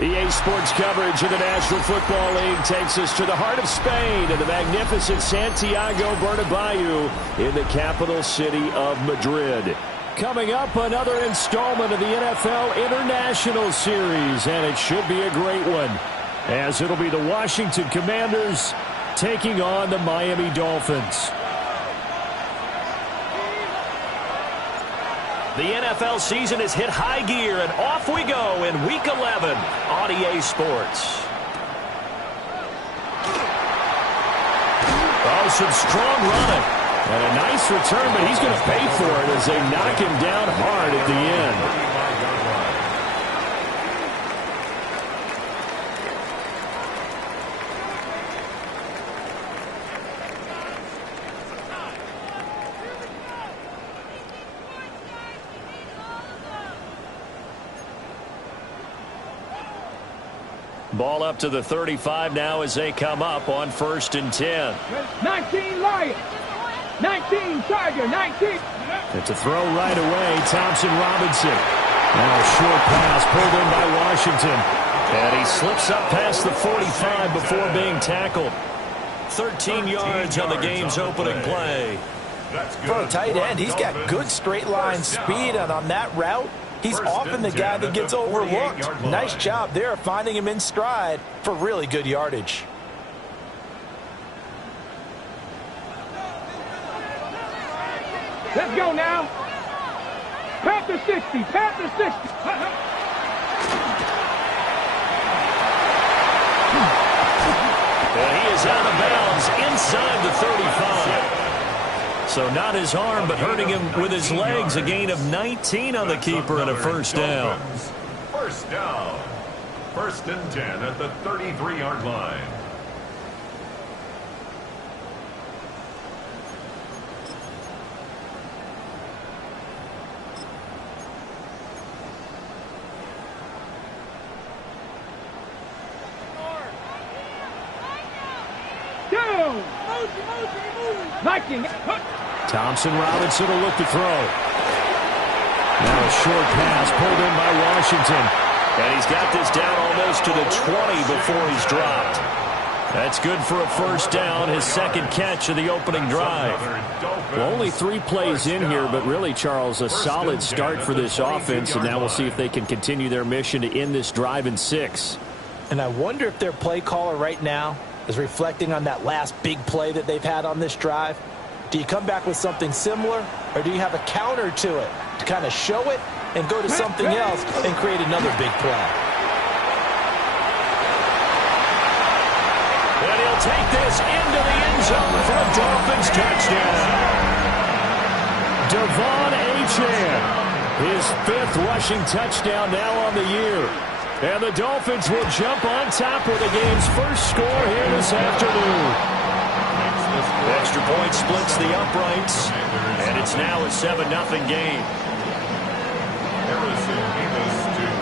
EA Sports coverage of the National Football League takes us to the heart of Spain and the magnificent Santiago Bernabeu in the capital city of Madrid. Coming up, another installment of the NFL International Series, and it should be a great one, as it'll be the Washington Commanders taking on the Miami Dolphins. The NFL season has hit high gear, and off we go in Week 11 on EA Sports. Oh, some strong running. And a nice return, but he's going to pay for it as they knock him down hard at the end. Ball up to the 35 now as they come up on 1st and 10. 19 Lions, 19 Tiger, 19. It's a throw right away, Thompson Robinson. Now a short pass pulled in by Washington. And he slips up past the 45 before being tackled. 13 yards on the game's opening play. For a tight end, he's got good straight line speed, and on that route, he's often the guy that gets overlooked. Nice job there finding him in stride for really good yardage. Let's go now. Panther 60, Panther 60. And he is out of bounds inside the 35. So not his arm, but hurting him with his legs. A gain of 19 on the keeper and a first down. First down. 1st and 10 at the 33-yard line. Down. Viking. Thompson Robinson will look to throw. Now a short pass pulled in by Washington. And he's got this down almost to the 20 before he's dropped. That's good for a first down, his second catch of the opening drive. Well, only 3 plays in here, but really, Charles, a solid start for this offense. And now we'll see if they can continue their mission to end this drive in 6. And I wonder if their play caller right now is reflecting on that last big play that they've had on this drive. Do you come back with something similar, or do you have a counter to it to kind of show it and go to something else and create another big play? And he'll take this into the end zone for a Dolphins touchdown. Devon Achane, his 5th rushing touchdown now on the year. And the Dolphins will jump on top with the game's first score here this afternoon. Extra point splits the uprights, and it's now a 7-0 game.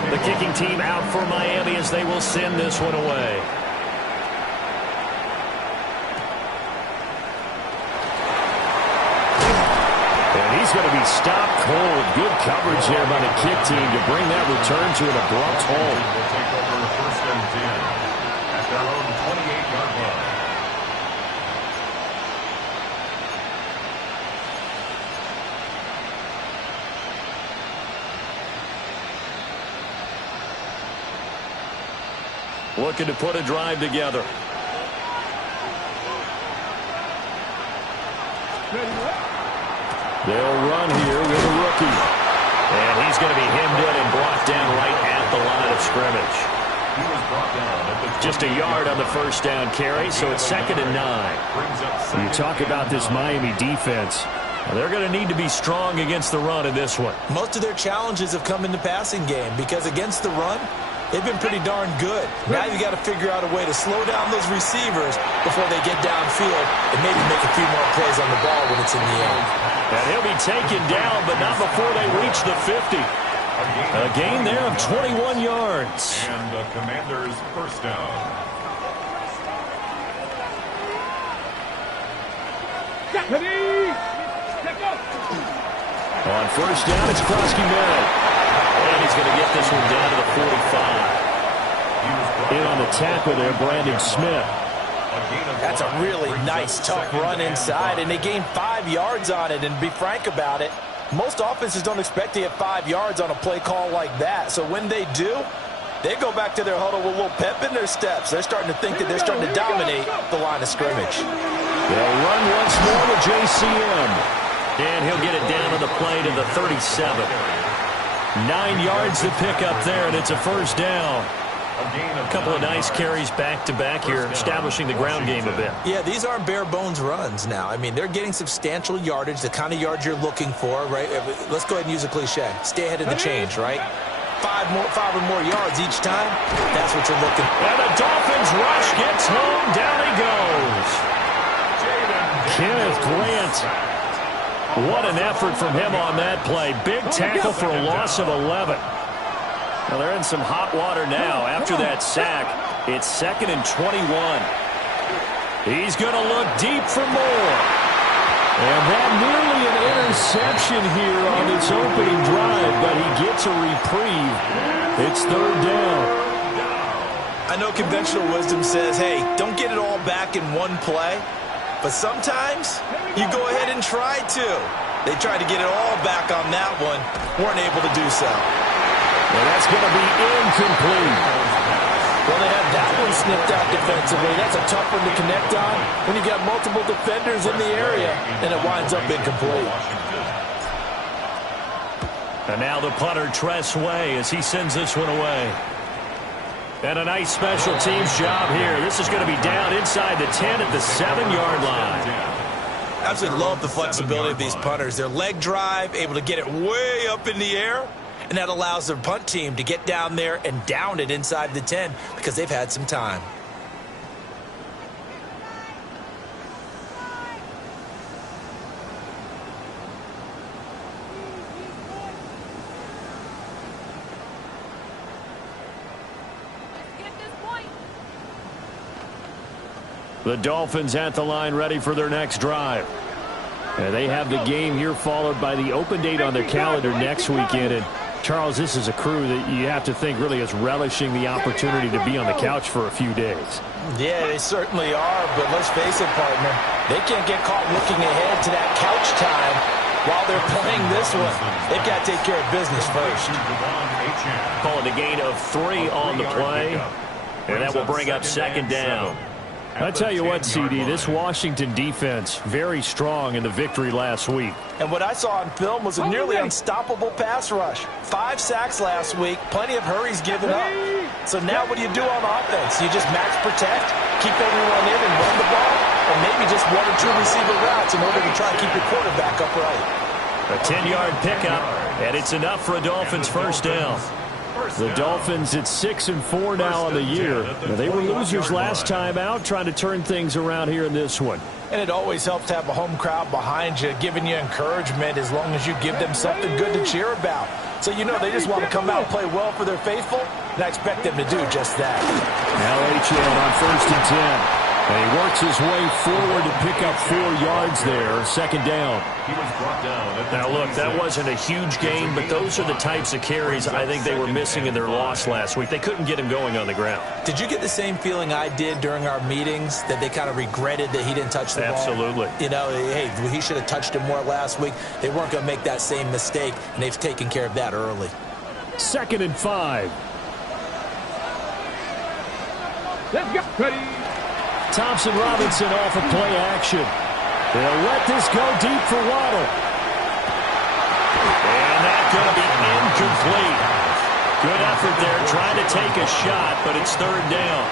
The kicking team out for Miami as they will send this one away. And he's going to be stopped cold. Good coverage there by the kick team to bring that return to an abrupt halt. Will take over 1st and 10 at their own 28-yard line. Looking to put a drive together. They'll run here with a rookie. And he's going to be hemmed in and brought down right at the line of scrimmage. He was brought down at the Just a yard on the first down carry, so it's 2nd and 9. You talk about this Miami defense. They're going to need to be strong against the run in this one. Most of their challenges have come in the passing game because against the run, they've been pretty darn good. Now you got to figure out a way to slow down those receivers before they get downfield and maybe make a few more plays on the ball when it's in the air. And he'll be taken down, but not before they reach the 50. A gain there of 21 yards. And the Commanders' first down. On first down, it's Krosky Merritt. And he's going to get this one down to the 45. In on the tackle there, Brandon Smith. That's a really nice, tough run inside, and they gained 5 yards on it. And to be frank about it, most offenses don't expect to get 5 yards on a play call like that. So when they do, they go back to their huddle with a little pep in their steps. They're starting to think that they're starting to dominate the line of scrimmage. They'll run once more with JCM. And he'll get it down to the play to the 37. 9 yards to pick up there, and it's a first down. A couple of nice carries back-to-back here, establishing the ground game a bit. Yeah, these aren't bare-bones runs now. I mean, they're getting substantial yardage, the kind of yards you're looking for, right? Let's go ahead and use a cliche. Stay ahead of the change, right? 5 or more yards each time, that's what you're looking for. And the Dolphins rush gets home. Down he goes. Kenneth Grant. What an effort from him on that play. Big tackle for a loss of 11. Well, they're in some hot water now. After that sack, it's 2nd and 21. He's going to look deep for more. And that nearly an interception here on its opening drive, but he gets a reprieve. It's 3rd down. I know conventional wisdom says, hey, don't get it all back in one play. But sometimes you go ahead and try to. They tried to get it all back on that one. Weren't able to do so. And that's going to be incomplete. Well, they had that one snipped out defensively. That's a tough one to connect on when you got multiple defenders in the area, and it winds up incomplete. And now the punter, Tress Way, as he sends this one away. And a nice special teams job here. This is going to be down inside the 10 at the 7-yard line. Absolutely love the flexibility of these punters. Their leg drive, able to get it way up in the air. And that allows their punt team to get down there and down it inside the 10 because they've had some time. The Dolphins at the line, ready for their next drive. And they have the game here followed by the open date on their calendar next weekend. And Charles, this is a crew that you have to think really is relishing the opportunity to be on the couch for a few days. Yeah, they certainly are, but let's face it, partner. They can't get caught looking ahead to that couch time while they're playing this one. They've got to take care of business first. Call it a gain of 3 on the play, and that will bring up 2nd down. I tell you what, CD, this Washington defense, very strong in the victory last week. And what I saw on film was a nearly unstoppable pass rush. 5 sacks last week, plenty of hurries given up. So now what do you do on offense? You just max protect, keep everyone in and run the ball, or maybe just 1 or 2 receiver routes in order to try to keep your quarterback upright. A 10-yard pickup, and it's enough for a Dolphins first down. The Dolphins at 6-4 now on the year. They were losers last time out, trying to turn things around here in this one. And it always helps to have a home crowd behind you, giving you encouragement as long as you give them something good to cheer about. So you know they just want to come out and play well for their faithful, and I expect them to do just that. Now H.N. on 1st and 10. And he works his way forward to pick up 4 yards there, 2nd down. Now, look, that wasn't a huge gain, but those are the types of carries I think they were missing in their loss last week. They couldn't get him going on the ground. Did you get the same feeling I did during our meetings, that they kind of regretted that he didn't touch the ball? Absolutely. You know, hey, he should have touched him more last week. They weren't going to make that same mistake, and they've taken care of that early. 2nd and 5. Let's go. Ready. Thompson Robinson off of play action. They'll let this go deep for Waddle. And that's going to be incomplete. Good effort there, trying to take a shot, but it's 3rd down.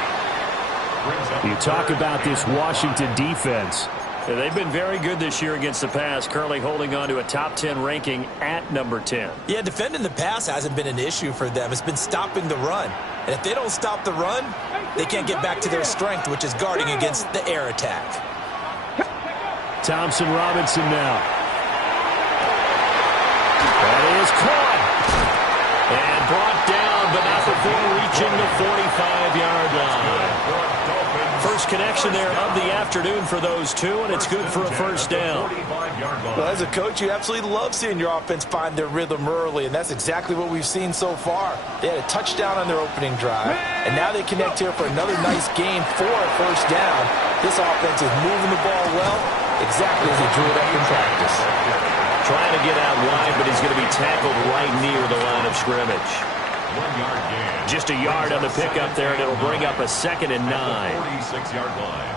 You talk about this Washington defense. They've been very good this year against the pass, currently holding on to a top 10 ranking at number 10. Yeah, defending the pass hasn't been an issue for them. It's been stopping the run. And if they don't stop the run, they can't get back to their strength, which is guarding against the air attack. Thompson Robinson now. That is caught. And brought down, but not before reaching the 45-yard line. first connection there of the afternoon for those two, and it's good for a first down. Well, as a coach, you absolutely love seeing your offense find their rhythm early, and that's exactly what we've seen so far. They had a touchdown on their opening drive, and now they connect here for another nice game for a first down. This offense is moving the ball well, exactly as they drew it up in practice. Trying to get out wide, but he's going to be tackled right near the line of scrimmage. 1 yard gain. Just a yard on the pickup there, and it'll bring up a 2nd and 9. 46-yard line.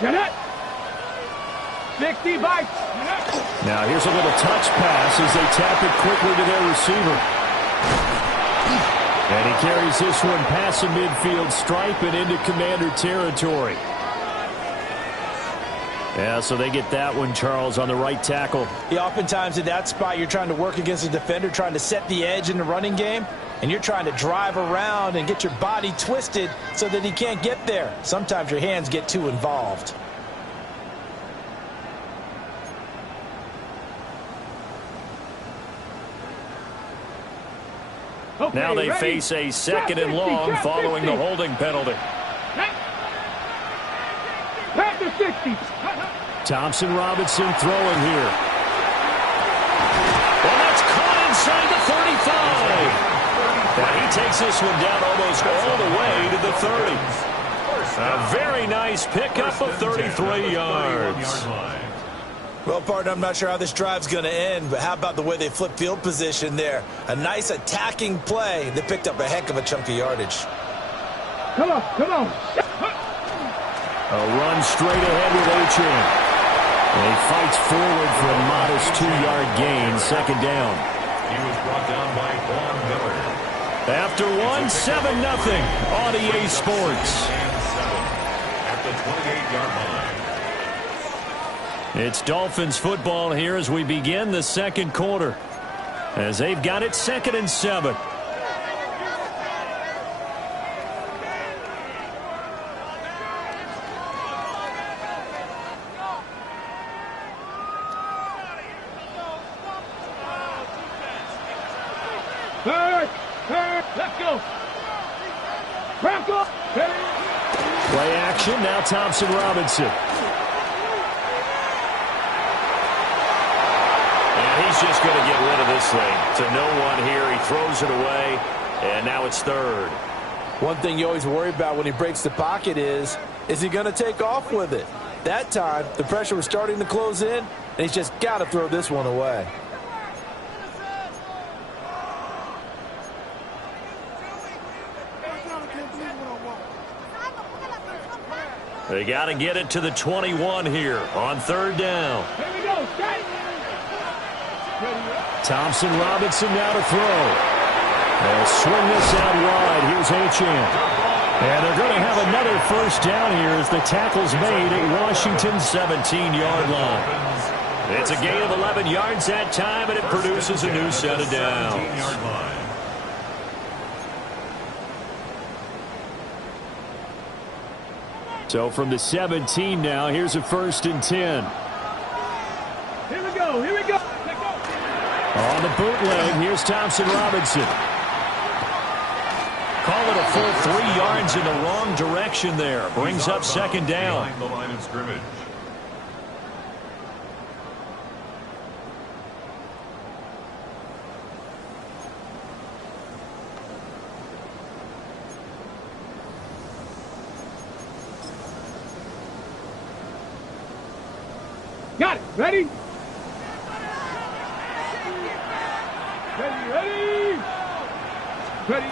Get it. 60 bites. Now here's a little touch pass as they tap it quickly to their receiver. And he carries this one past the midfield stripe and into Commander territory. Yeah, so they get that one, Charles, on the right tackle. Yeah, oftentimes in that spot, you're trying to work against a defender, trying to set the edge in the running game, and you're trying to drive around and get your body twisted so that he can't get there. Sometimes your hands get too involved. Okay, Now they ready? face a 2nd and long following the holding penalty. Back to 60. Thompson Robinson throwing here. Well, that's caught inside the 35. Now he takes this one down almost all the way to the 30. A very nice pickup of 33 yards. Well, partner, I'm not sure how this drive's going to end, but how about the way they flip field position there? A nice attacking play. They picked up a heck of a chunk of yardage. Come on, come on. A run straight ahead with Achane. And he fights forward for a modest 2-yard gain, 2nd down. He was brought down by Vaughn Miller. After 1, 7-0 on EA Sports. At the 28-yard line. It's Dolphins football here as we begin the 2nd quarter. As they've got it 2nd and 7. Let's go. Crack up. Play action, now Thompson Robinson. He's just going to get rid of this thing. To no one here. He throws it away, and now it's 3rd. One thing you always worry about when he breaks the pocket is he going to take off with it? That time, the pressure was starting to close in, and he's just got to throw this one away. They got to get it to the 21 here on 3rd down. Here we go. Thompson Robinson now to throw. They'll swing this out wide. Here's Achane. And they're going to have another first down here as the tackle's made at Washington's 17-yard line. It's a gain of 11 yards that time, and it produces a new set of downs. So from the 17 now, here's a 1st and 10. Here we go. Here we go. On the bootleg, here's Thompson Robinson. Call it a full 3 yards in the wrong direction there. Brings up 2nd down. Behind the line of scrimmage. Got it. Ready? Ready. Ready.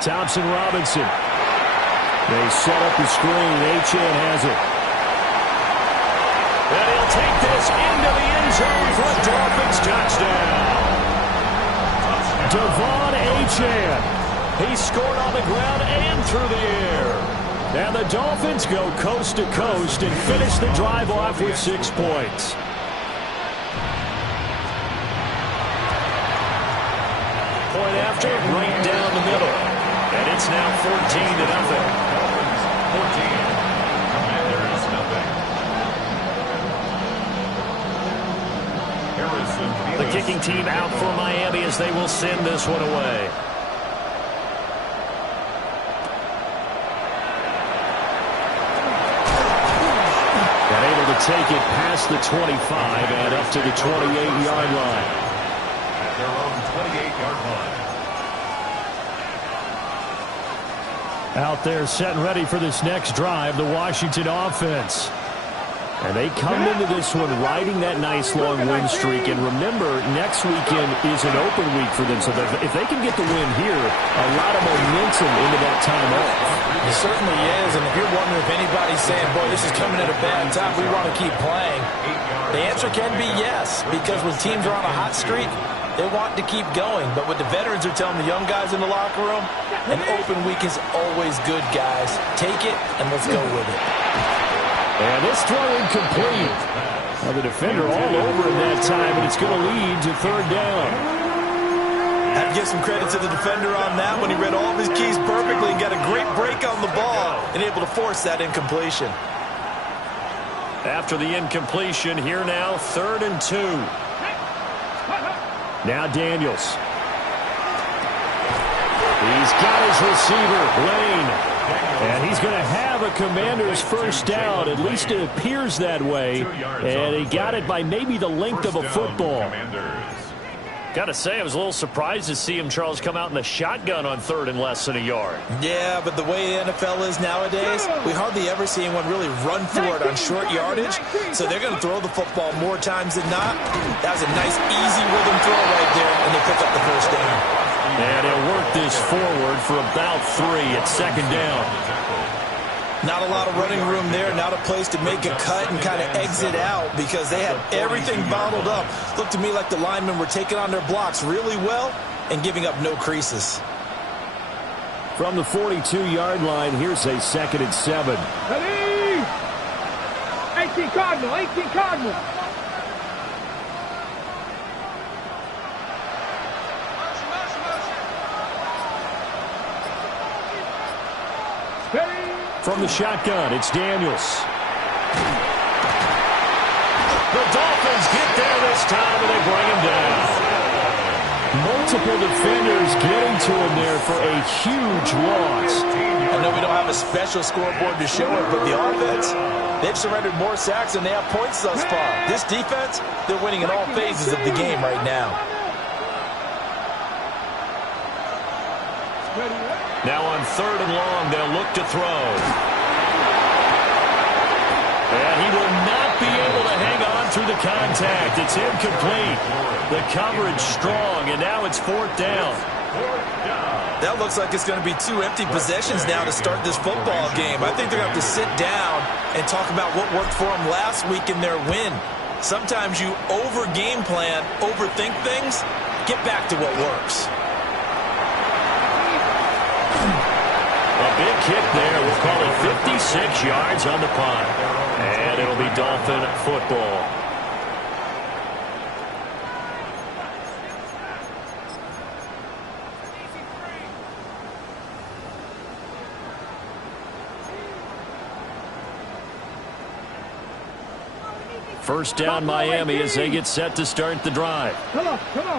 Thompson Robinson. They set up the screen. Achane has it. And he'll take this into the end zone for a Dolphins touchdown. Devon Achane. He scored on the ground and through the air. And the Dolphins go coast to coast and finish the drive off with 6 points. after, right down the middle. And it's now 14-0. 14. Commanders nothing. The kicking team out for Miami as they will send this one away. And able to take it past the 25 and up to the 28-yard line. At their own 28-yard line. Out there set and ready for this next drive, the Washington offense. And they come into this one riding that nice long win streak. And remember, next weekend is an open week for them. So if they can get the win here, a lot of momentum into that time off. It certainly is. And if you're wondering if anybody's saying, boy, this is coming at a bad time, we want to keep playing, the answer can be yes. Because when teams are on a hot streak, they want to keep going. But what the veterans are telling the young guys in the locker room, an open week is always good, guys. Take it and let's go with it. And this throw incomplete. Now the defender all over in that time, and it's going to lead to third down. I have to give some credit to the defender on that one. He read all of his keys perfectly and got a great break on the ball and able to force that incompletion. After the incompletion, here now, 3rd and 2. Now Daniels. He's got his receiver, Lane. And he's going to have a Commander's first down. At least it appears that way. And he got it by maybe the length of a football. Got to say, I was a little surprised to see him, Charles, come out in the shotgun on 3rd and less than a yard. Yeah, but the way the NFL is nowadays, we hardly ever see anyone really run for it on short yardage. So they're going to throw the football more times than not. That was a nice, easy rhythm throw right there, and they pick up the first down. And he'll work this forward for about 3 at 2nd down. Not a lot of running room there, not a place to make a cut and kind of exit out because they had everything bottled up. Looked to me like the linemen were taking on their blocks really well and giving up no creases. From the 42-yard line, here's a 2nd and 7. Ready? 18 Cardinal, 18 Cardinal. From the shotgun, it's Daniels. The Dolphins get there this time, and they bring him down. Multiple defenders getting to him there for a huge loss. I know we don't have a special scoreboard to show it, but the offense, they've surrendered more sacks than they have points thus far. This defense, they're winning in all phases of the game right now. Now on 3rd and long, they'll look to throw. And he will not be able to hang on through the contact. It's incomplete. The coverage strong, and now it's 4th down. That looks like it's going to be 2 empty possessions now to start this football game. I think they're going to have to sit down and talk about what worked for them last week in their win. Sometimes you over-game plan, overthink things, get back to what works. A big kick there. We'll call it 56 yards on the punt. And it'll be Dolphin football. First down Miami as they get set to start the drive. Come on.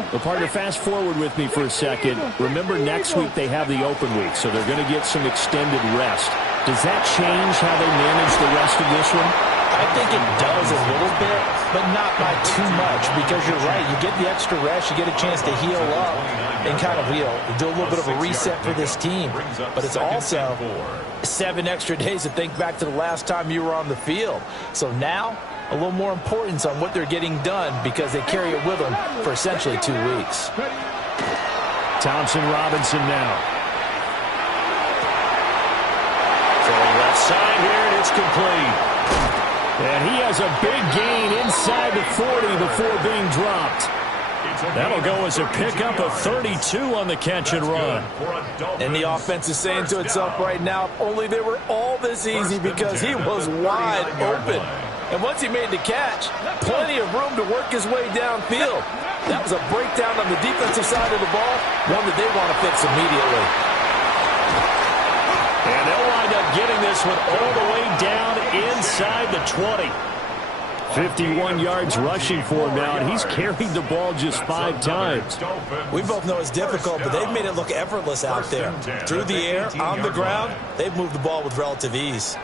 Well, partner, fast forward with me for a second. Remember, next week they have the open week, so they're going to get some extended rest. Does that change how they manage the rest of this one? I think it does a little bit, but not by too much, because you're right. You get the extra rest, you get a chance to heal up and kind of do a little bit of a reset for this team. But it's also 7 extra days to think back to the last time you were on the field. So now, a little more importance on what they're getting done because they carry it with them for essentially 2 weeks. Thompson Robinson now. Throwing left side here, and it's complete. And he has a big gain inside the 40 before being dropped. That'll go as a pickup of 32 on the catch and run. And the offense is saying to itself right now, if only they were all this easy because he was wide open. And once he made the catch, plenty of room to work his way downfield. That was a breakdown on the defensive side of the ball, one that they want to fix immediately. And they'll wind up getting this one all the way down inside the 20. 51 yards rushing for him now, and he's carried the ball just 5 times. We both know it's difficult, but they've made it look effortless out there. Through the air, on the ground, they've moved the ball with relative ease.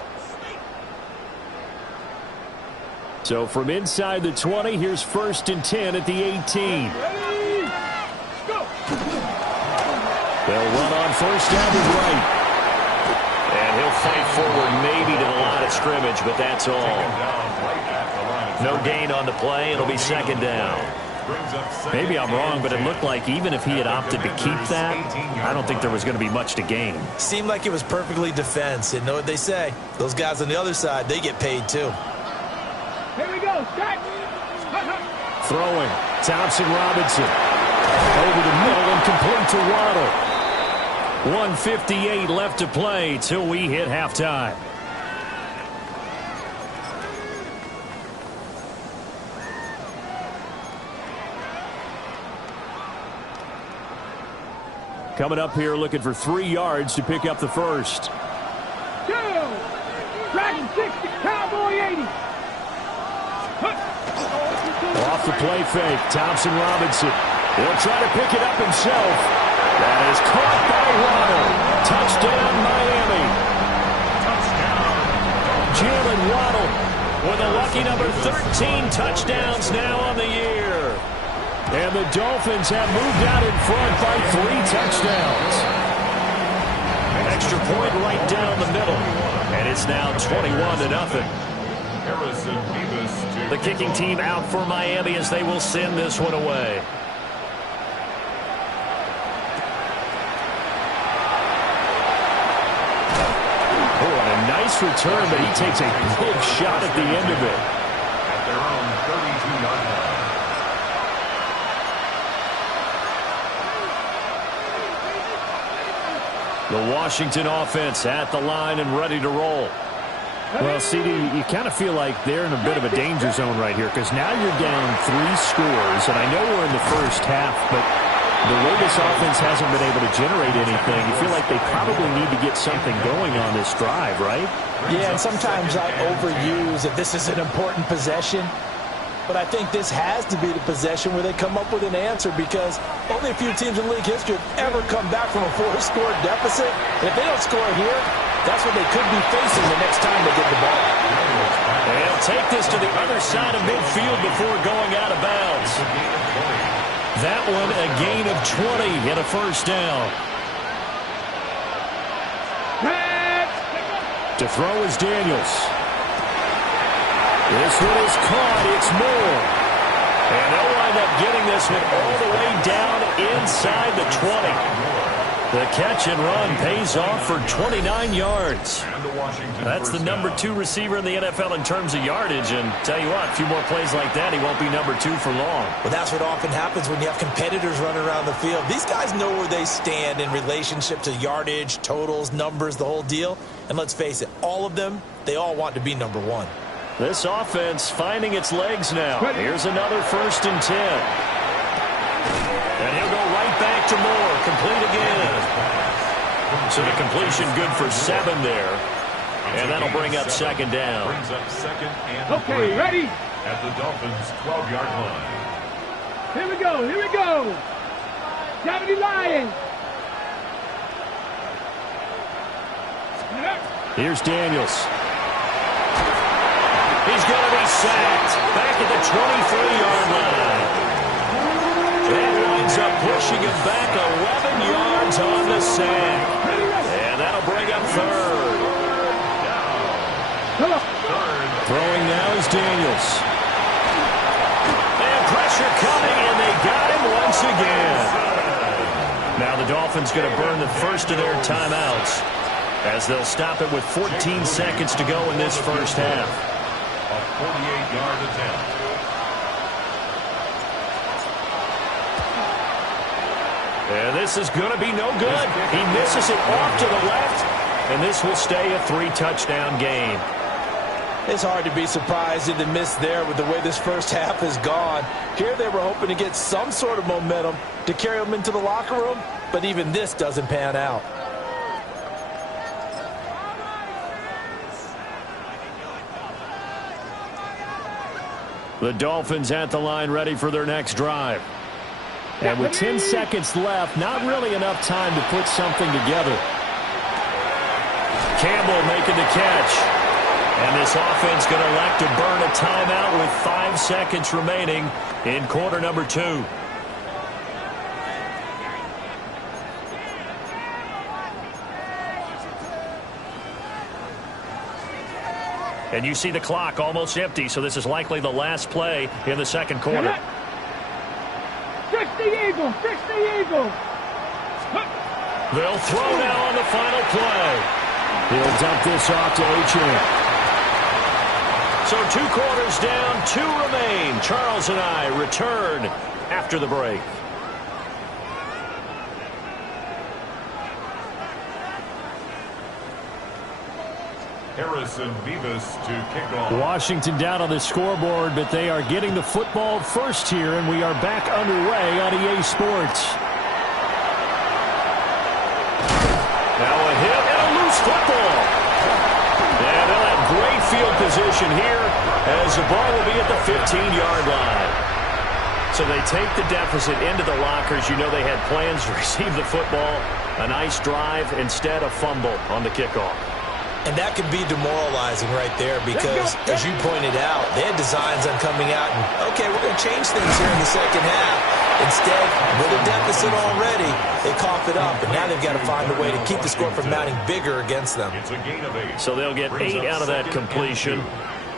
So from inside the 20, here's 1st and 10 at the 18. They'll run on 1st down to right. And he'll fight forward maybe to the line of scrimmage, but that's all. No gain on the play. It'll be 2nd down. Maybe I'm wrong, but it looked like even if he had opted to keep that, I don't think there was going to be much to gain. Seemed like it was perfectly defense. And know what they say? Those guys on the other side, they get paid too. Here we go. Start. Throwing. Thompson Robinson. Over the middle and complete to Waddle. 1:58 left to play till we hit halftime. Coming up here looking for 3 yards to pick up the first. Go. Dragon 60. Cowboy 80. Off the play fake. Thompson Robinson. He'll try to pick it up himself. That is caught by Waddle. Touchdown, Miami. Jalen Waddle with a lucky number 13 touchdowns now on the year. And the Dolphins have moved out in front by 3 touchdowns. Extra point right down the middle. And it's now 21-0. The kicking team out for Miami as they will send this one away. Nice return, but he takes a big shot at the end of it. At their own 32-yard line. The Washington offense at the line and ready to roll. Well, CD, you kind of feel like they're in a bit of a danger zone right here because now you're down 3 scores, and I know we're in the first half, but the way this offense hasn't been able to generate anything, you feel like they probably need to get something going on this drive, right? Yeah, and sometimes I overuse that this is an important possession. But I think this has to be the possession where they come up with an answer because only a few teams in league history have ever come back from a 4-score deficit. And if they don't score here, that's what they could be facing the next time they get the ball. They'll take this to the other side of midfield before going out of bounds. That one a gain of 20 and a 1st down. To throw is Daniels. This one is caught. It's Moore. And they'll wind up getting this one all the way down inside the 20. The catch and run pays off for 29 yards. That's the number 2 receiver in the NFL in terms of yardage. And tell you what, a few more plays like that, he won't be number 2 for long. Well, that's what often happens when you have competitors running around the field. These guys know where they stand in relationship to yardage, totals, numbers, the whole deal. And let's face it, all of them, they all want to be number 1. This offense finding its legs now. Here's another 1st and 10. And he'll go right back to Moore. Complete again. So the completion good for 7 there. And that'll bring up 2nd down. Brings up 2nd and Okay, 3 ready? at the Dolphins' 12-yard line. Here we go. Here we go. Dominic Lions. Here's Daniels. He's going to be sacked back at the 23-yard line. That winds up pushing him back 11 yards on the sack. And that'll bring up 3rd. Throwing now is Daniels. And pressure coming, and they got him once again. Now the Dolphins going to burn the first of their timeouts as they'll stop it with 14 seconds to go in this first half. A 48-yard attempt. And this is going to be no good. He misses it off to the left, and this will stay a 3-touchdown game. It's hard to be surprised in the miss there with the way this first half has gone. Here they were hoping to get some sort of momentum to carry them into the locker room, but even this doesn't pan out. The Dolphins at the line ready for their next drive. And with 10 seconds left, not really enough time to put something together. Campbell making the catch. And this offense going to elect to burn a timeout with 5 seconds remaining in quarter number 2. And you see the clock almost empty, so this is likely the last play in the second quarter. Fix the Eagle! Fix the Eagle! They'll throw now on the final play. He'll dump this off to Achane. So 2 quarters down, 2 remain. Charles and I return after the break. Harrison Beavis to kick off. Washington down on the scoreboard, but they are getting the football first here, and we are back underway on EA Sports. Now a hit and a loose football. And they'll have great field position here as the ball will be at the 15-yard line. So they take the deficit into the lockers. You know they had plans to receive the football. A nice drive, instead a fumble on the kickoff. And that could be demoralizing right there because, as you pointed out, they had designs on coming out and, okay, we're going to change things here in the second half. Instead, with a deficit already, they cough it up, and now they've got to find a way to keep the score from mounting bigger against them. So they'll get 8 out of that completion,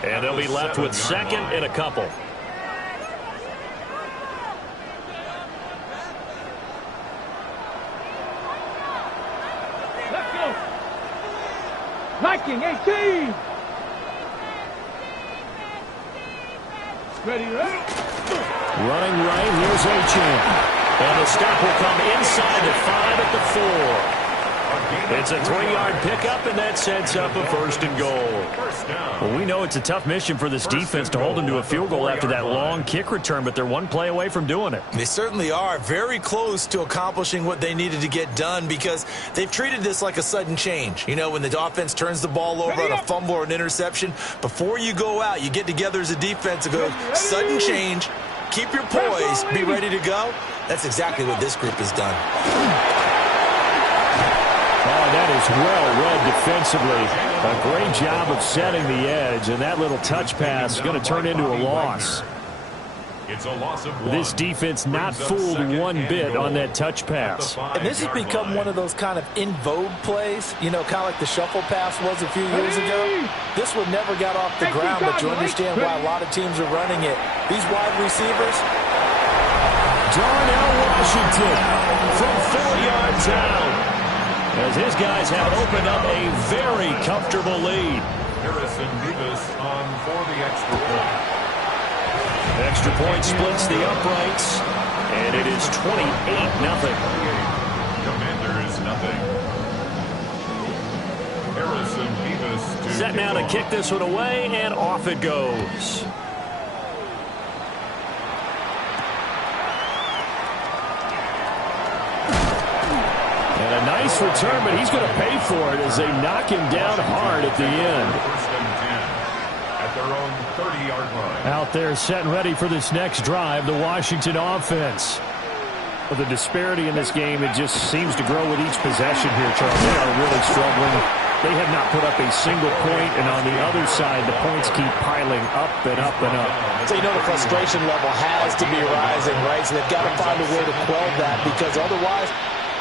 and they'll be left with second and a couple. Viking 18. Ready, Running right, here's Achane. And the stop will come inside the 5 at the 4. It's a 3-yard pickup, and that sets up a first and goal. Well, we know it's a tough mission for this defense to hold them to a field goal after that long kick return, but they're one play away from doing it. They certainly are very close to accomplishing what they needed to get done because they've treated this like a sudden change. You know, when the offense turns the ball over on a fumble or an interception, before you go out, you get together as a defense and go, sudden change, keep your poise, be ready to go. That's exactly what this group has done. Oh, that is well read defensively. A great job of setting the edge, and that little touch pass is going to turn into a loss. It's a loss of 1. This defense not fooled one bit on that touch pass. And this has become one of those kind of in vogue plays, you know, kind of like the shuffle pass was a few years ago. This one never got off the ground, but you understand why a lot of teams are running it. These wide receivers. Darnell Washington from 4 yards out. As his guys have opened up a very comfortable lead. Harrison Beavis on for the extra point. Extra point splits the uprights, and it is 28-0. Commanders nothing. Harrison Beavis to Set now to kick this one away, and off it goes. And a nice return, but he's going to pay for it as they knock him down hard at the end. First and 10 at their own 30-yard line. Out there set and ready for this next drive, the Washington offense. Well, the disparity in this game, it just seems to grow with each possession here, Charles. They are really struggling. They have not put up a single point, and on the other side, the points keep piling up and up and up. So, you know, the frustration level has to be rising, right? So they've got to find a way to quell that because otherwise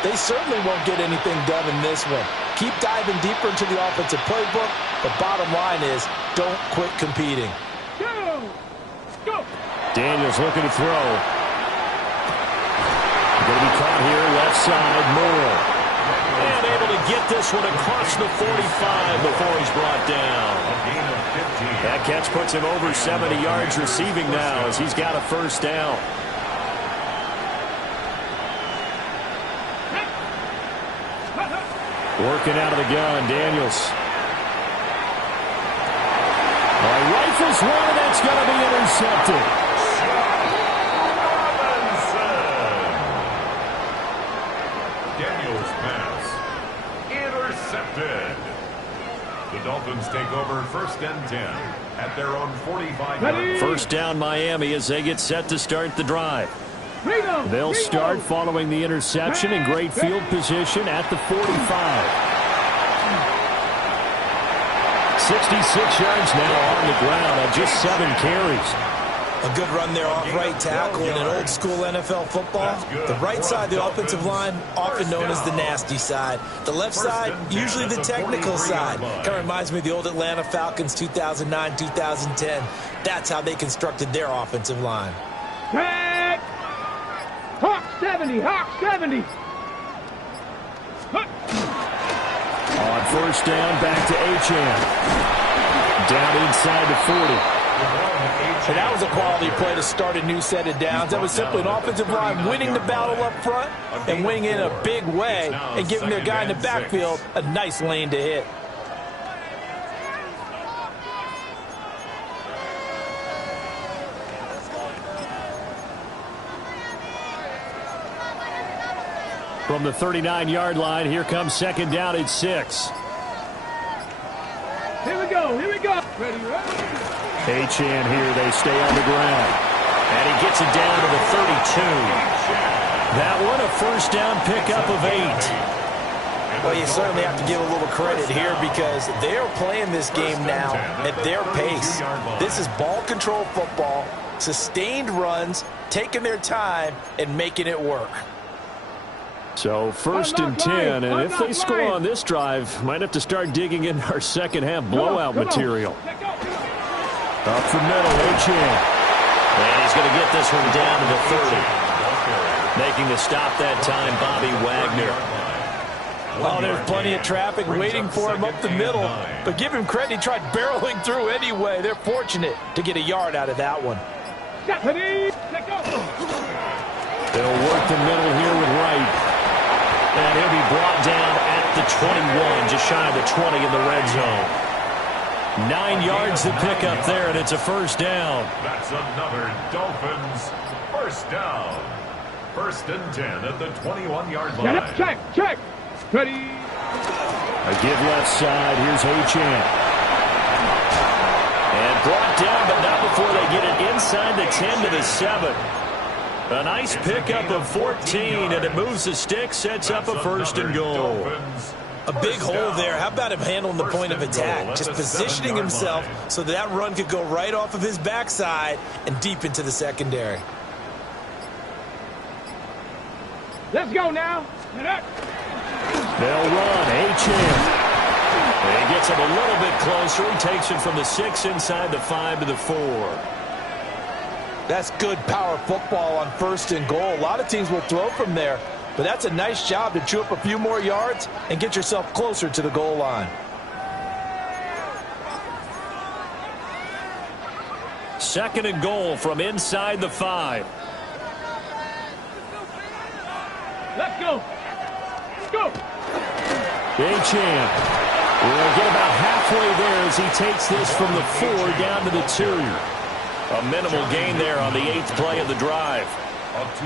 they certainly won't get anything done in this one. Keep diving deeper into the offensive playbook. The bottom line is don't quit competing. Go! Daniels looking to throw. Going to be caught here, left side, Moore. And able to get this one across the 45 before he's brought down. That catch puts him over 70 yards receiving now as he's got a first down. Working out of the gun, Daniels. rifles one, and that's going to be intercepted. Daniel's pass intercepted. The Dolphins take over 1st and 10 at their own 45-yard. First down Miami as they get set to start the drive. They'll start following the interception in great field position at the 45. 66 yards now on the ground on just 7 carries. A good run there off right tackle in an old school NFL football. The right side, the offensive line, often known as the nasty side. The left side, usually the technical side. Kind of reminds me of the old Atlanta Falcons 2009, 2010. That's how they constructed their offensive line. Tag! Hawk 70, Hawk 70. On first down, back to Achane. Down inside the 40. And that was a quality play to start a new set of downs. That was simply an offensive line winning the battle up front and winning in a big way and giving their guy in the backfield a nice lane to hit. From the 39-yard line, here comes second down at 6. Here we go, here we go. Ready, ready. Achane here, they stay on the ground. And he gets it down to the 32. That one, a first down pickup of 8. Well, you certainly have to give a little credit here because they're playing this game now at their pace. This is ball control football, sustained runs, taking their time, and making it work. So first and 10, and if they score on this drive, might have to start digging in our second half blowout material. Up the middle, Achane. And he's going to get this one down to the 30. Making the stop that time, Bobby Wagner. Well, there's plenty of traffic waiting for him up the middle. But give him credit, he tried barreling through anyway. They're fortunate to get a yard out of that one. They'll work the middle here with Wright. And he'll be brought down at the 21, just shy of the 20 in the red zone. 9 yards to pick up there, and it's a first down. That's another Dolphins first down. 1st and 10 at the 21-yard line. Check. Ready. A give left side. Here's Achane. And brought down, but not before they get it inside the 10 to the 7. A nice pickup of 14, and it moves the stick, sets up a first and goal. A big hole there. How about him handling the point of attack? Just positioning himself so that run could go right off of his backside and deep into the secondary. Let's go now. They'll run. Achane. He gets him a little bit closer. He takes it from the 6 inside the 5 to the 4. That's good power football on 1st and goal. A lot of teams will throw from there, but that's a nice job to chew up a few more yards and get yourself closer to the goal line. Second and goal from inside the 5. Let's go. Go. Achane will get about halfway there as he takes this from the 4 down to the 2. A minimal gain there on the 8th play of the drive.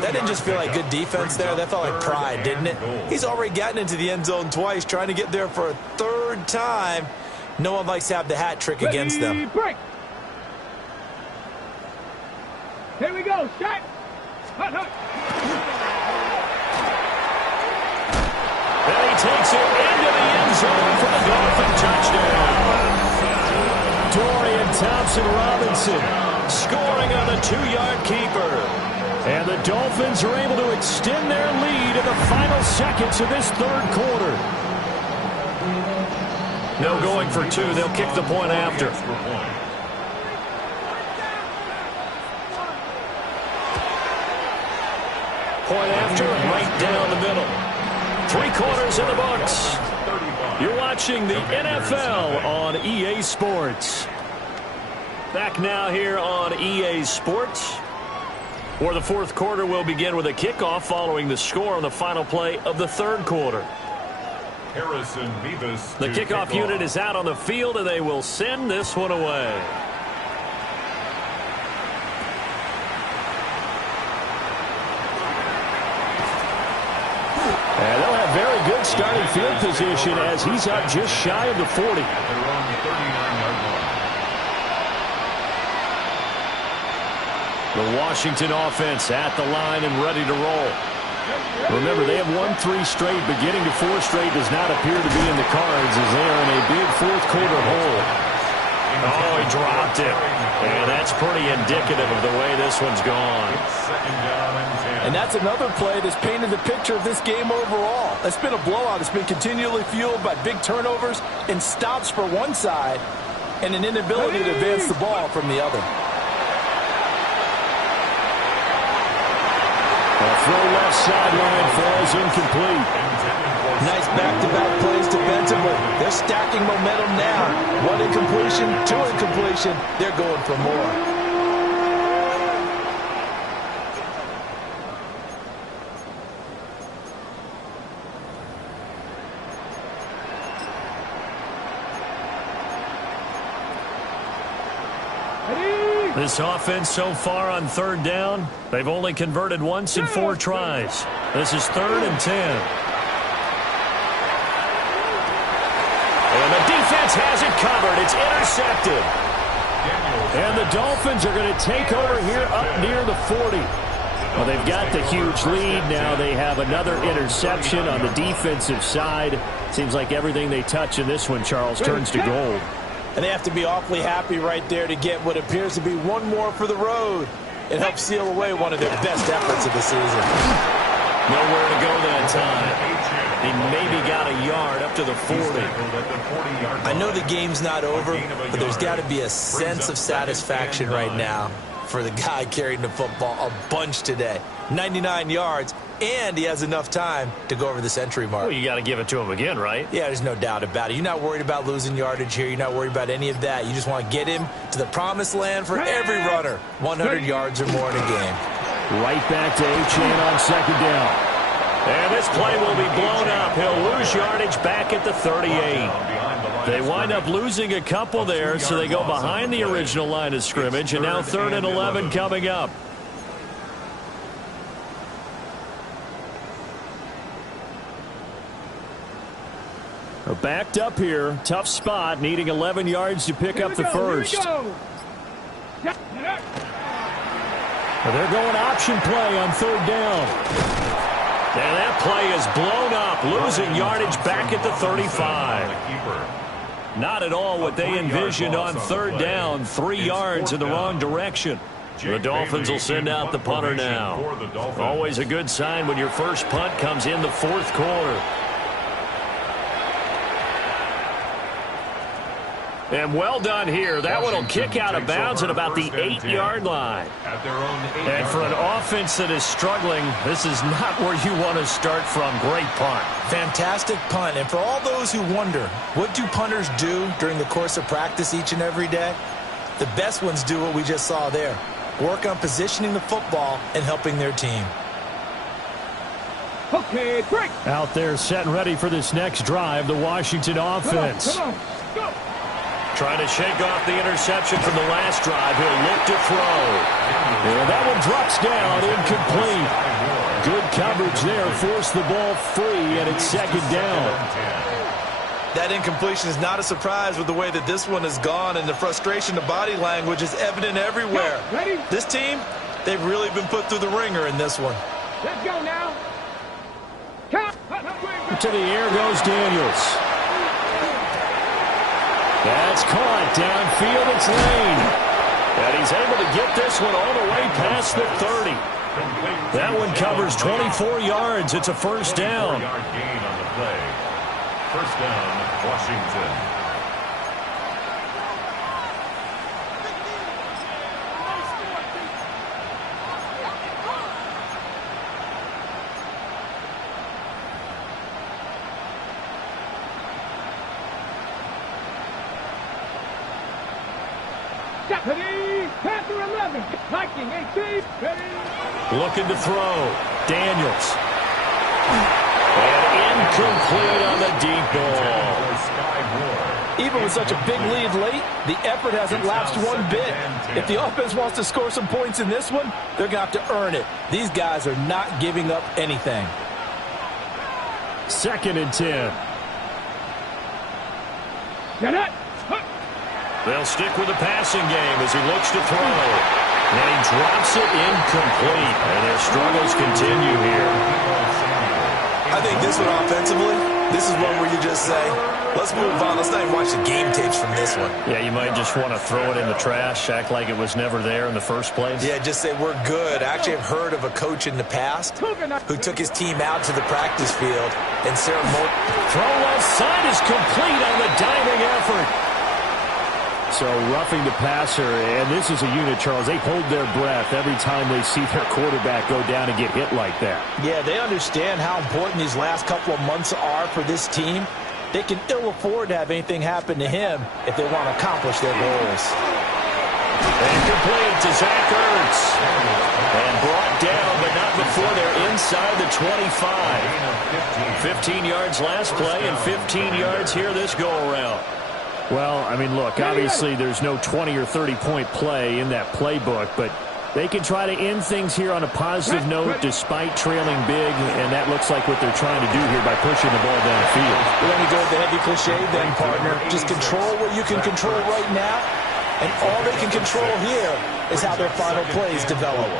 That didn't just feel like good defense there. That felt like pride, didn't it? He's already gotten into the end zone twice, trying to get there for a 3rd time. No one likes to have the hat trick against them. Break. Here we go. Shot. Hut. And he takes it into the end zone for the Dolphin touchdown. Dorian Thompson-Robinson scoring on the 2-yard keeper. And the Dolphins are able to extend their lead in the final seconds of this 3rd quarter. No going for 2. They'll kick the point after. Point after, right down the middle. 3 quarters in the books. You're watching the NFL on EA Sports. Back now here on EA Sports, where the 4th quarter will begin with a kickoff following the score on the final play of the 3rd quarter. Harrison Beavis. The kickoff unit is out on the field, and they will send this one away. field position as he's up just shy of the 40. At their own 39-yard line. The Washington offense at the line and ready to roll. Remember, they have won 3 straight, but getting to 4 straight does not appear to be in the cards as they are in a big fourth quarter hole. Oh, he dropped it. And that's pretty indicative of the way this one's gone. Second down and 10. And that's another play that's painted the picture of this game overall. It's been a blowout. It's been continually fueled by big turnovers and stops for one side and an inability to advance the ball from the other. A throw left sideline falls incomplete. Nice back-to-back plays defensively. They're stacking momentum now. 1 incompletion, 2 incompletion. They're going for more. This offense so far on third down, they've only converted once in 4 tries. This is 3rd and 10. And the defense has it covered. It's intercepted. And the Dolphins are going to take over here up near the 40. Well, they've got the huge lead. Now they have another interception on the defensive side. Seems like everything they touch in this one, Charles, turns to gold. And they have to be awfully happy right there to get what appears to be one more for the road. It helps seal away one of their best efforts of the season. Nowhere to go that time. He maybe got a yard up to the 40. I know the game's not over, but there's got to be a sense of satisfaction right now for the guy carrying the football a bunch today. 99 yards, and he has enough time to go over the century mark. Well, you got to give it to him again, right? Yeah, there's no doubt about it. You're not worried about losing yardage here. You're not worried about any of that. You just want to get him to the promised land for every runner. 100 yards or more in a game. Right back to Achane on 2nd down. And this play will be blown up. He'll lose yardage back at the 38. They wind up losing a couple there, so they go behind the original line of scrimmage, and now 3rd and 11 coming up. They're backed up here. Tough spot, needing 11 yards to pick up the first. They're going option play on 3rd down. And that play is blown up, losing yardage back at the 35. Not at all what they envisioned on 3rd down. 3 yards in the wrong direction. The Dolphins will send out the punter now. Always a good sign when your first punt comes in the 4th quarter. And well done here. That one will kick out of bounds at about the 8-yard line. And for an offense that is struggling, this is not where you want to start from. Great punt. Fantastic punt. And for all those who wonder, what do punters do during the course of practice each and every day? The best ones do what we just saw there. Work on positioning the football and helping their team. Okay, break. Out there set and ready for this next drive, the Washington offense. Come on, go. Trying to shake off the interception from the last drive. He'll look to throw. And that one drops down, incomplete. Good coverage there. Forced the ball free, and it's 2nd down. That incompletion is not a surprise with the way that this one has gone, and the frustration, the body language is evident everywhere. Ready? This team, they've really been put through the ringer in this one. Let's go now. Count. To the air goes Daniels. That's caught downfield. It's Lane. And he's able to get this one all the way past the 30. That one covers 24 yards. It's a 1st down. Gain on the play. 1st down, Washington. Deputy, Panther 11, Viking 18, ready. Looking to throw. Daniels. And incomplete on the deep ball. Even with such a big lead late, the effort hasn't lapsed one bit. If the offense wants to score some points in this one, they're going to have to earn it. These guys are not giving up anything. 2nd and 10. Get it. They'll stick with the passing game as he looks to throw. And he drops it incomplete. And their struggles continue here. I think this one offensively, this is one where you just say, let's move on. Let's not even watch the game tapes from this one. Yeah, you might just want to throw it in the trash, act like it was never there in the first place. Yeah, just say we're good. I actually have heard of a coach in the past who took his team out to the practice field and ceremonially. Throw left side is complete on the diving effort. So roughing the passer, and this is a unit, Charles. They hold their breath every time they see their quarterback go down and get hit like that. Yeah, they understand how important these last couple of months are for this team. They can ill afford to have anything happen to him if they want to accomplish their goals. And complete to Zach Ertz. And brought down, but not before they're inside the 25. 15 yards last play and 15 yards here this go-around. Well, I mean, look, obviously there's no 20 or 30-point play in that playbook, but they can try to end things here on a positive note despite trailing big, and that looks like what they're trying to do here by pushing the ball downfield. We're going to go with the heavy cliche then, partner. Just control what you can control right now, and all they can control here is how their final plays develop.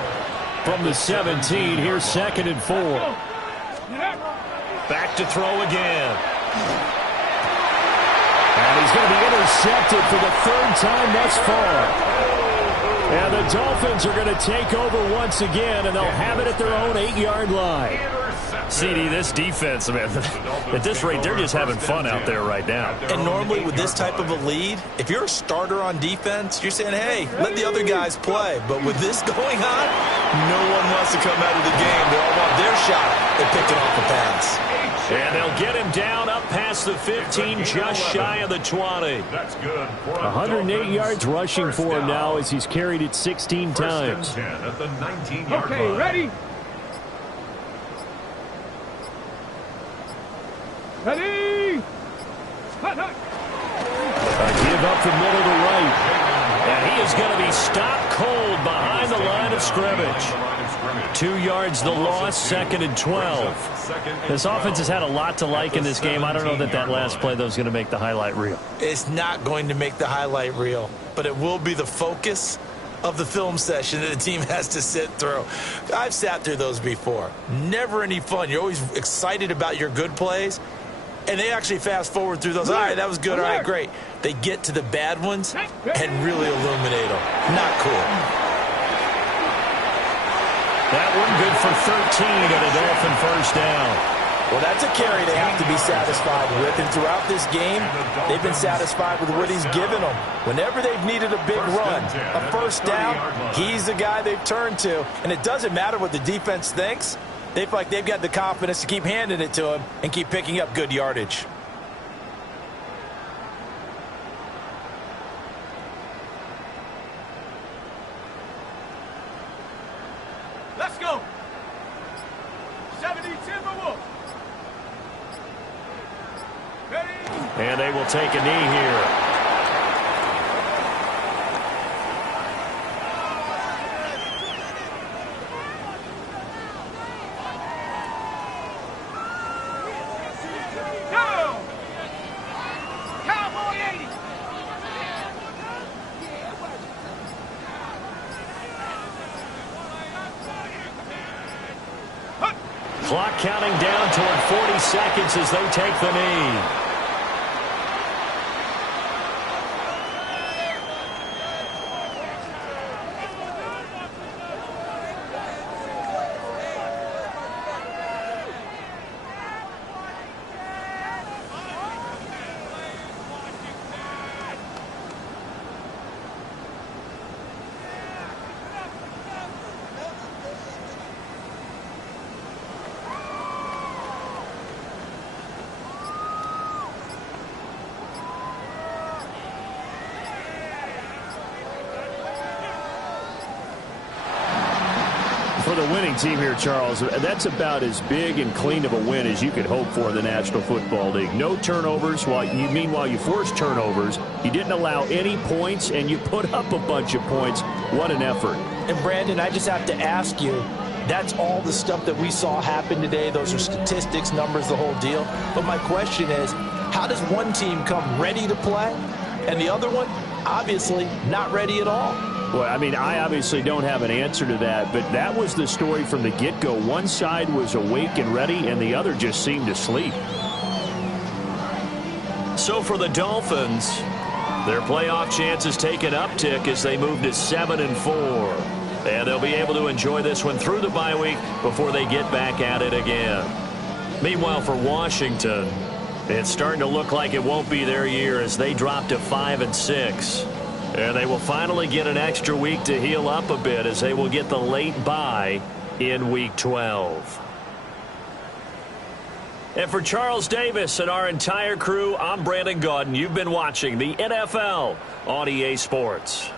From the 17, here's 2nd and 4. Back to throw again. And he's going to be intercepted for the 3rd time thus far. And the Dolphins are going to take over once again, and they'll have it at their own 8-yard line. CD, this defense, man, at this rate, they're just having fun out there right now. And normally with this type of a lead, if you're a starter on defense, you're saying, hey, let the other guys play. But with this going on, no one wants to come out of the game. They all want their shot at picking off the pass. And they'll get him down up past the 15, just shy of the 20. That's good. 108 yards rushing for him now as he's carried it 16 times. 10 at the 19-yard Okay, line. ready? Ready? Hut, hut. A give up the middle to right. And he is going to be stopped cold behind the line of scrimmage. 2 yards the loss, 2nd and 12. This offense has had a lot to like in this game. I don't know that that last play, though, is going to make the highlight reel. It's not going to make the highlight reel, but it will be the focus of the film session that the team has to sit through. I've sat through those before. Never any fun. You're always excited about your good plays, and they actually fast forward through those. All right, that was good. All right, great. They get to the bad ones and really illuminate them. Not cool. That one good for 13 and a Dolphin first down. Well, that's a carry they have to be satisfied with. And throughout this game, they've been satisfied with what he's given them. Whenever they've needed a big run, a first down, he's the guy they've turned to. And it doesn't matter what the defense thinks. They feel like they've got the confidence to keep handing it to him and keep picking up good yardage. Let's go. 70 Timberwolves. Ready? And they will take a knee here. Go! Cowboy 80. Clock counting down toward 40 seconds as they take the knee. For the winning team here, Charles, that's about as big and clean of a win as you could hope for in the National Football League. No turnovers. Meanwhile, you forced turnovers. You didn't allow any points, and you put up a bunch of points. What an effort. And, Brandon, I just have to ask you, that's all the stuff that we saw happen today. Those are statistics, numbers, the whole deal. But my question is, How does one team come ready to play and the other one obviously not ready at all? Well, I mean, I obviously don't have an answer to that, but that was the story from the get-go. One side was awake and ready, and the other just seemed to sleep. So for the Dolphins, their playoff chances take an uptick as they move to 7-4. And they'll be able to enjoy this one through the bye week before they get back at it again. Meanwhile, for Washington, it's starting to look like it won't be their year as they drop to 5-6. And they will finally get an extra week to heal up a bit as they will get the late bye in Week 12. And for Charles Davis and our entire crew, I'm Brandon Gaudin. You've been watching the NFL on EA Sports.